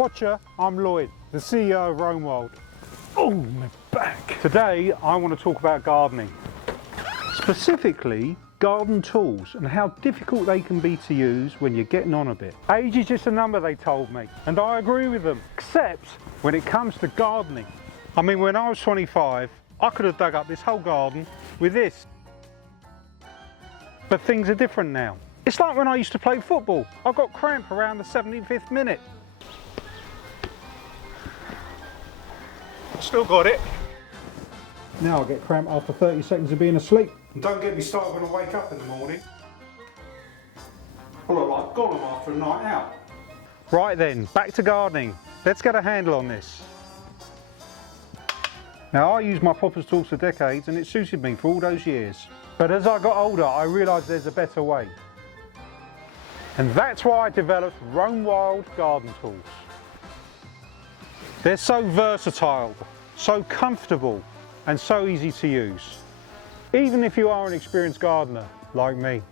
Watcher, I'm Lloyd, the CEO of Roamwild. Oh, my back. Today I want to talk about gardening. Specifically, garden tools and how difficult they can be to use when you're getting on a bit. Age is just a number, they told me, and I agree with them, except when it comes to gardening. I mean, when I was 25, I could have dug up this whole garden with this. But things are different now. It's like when I used to play football. I got cramp around the 75th minute. Still got it. Now I get cramp after 30 seconds of being asleep. And don't get me started when I wake up in the morning. I look like Gollum after a night out. Right then, back to gardening. Let's get a handle on this. Now, I used my Popper's tools for decades and it suited me for all those years. But as I got older, I realised there's a better way. And that's why I developed Roamwild garden tools. They're so versatile, so comfortable, and so easy to use. Even if you are an experienced gardener, like me.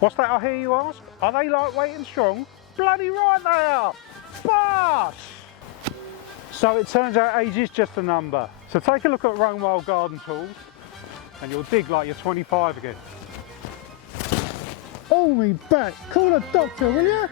What's that I hear you ask? Are they lightweight and strong? Bloody right they are! Bosh! So it turns out age is just a number. So take a look at Roamwild garden tools and you'll dig like you're 25 again. Oh, me back. Call a doctor, will you?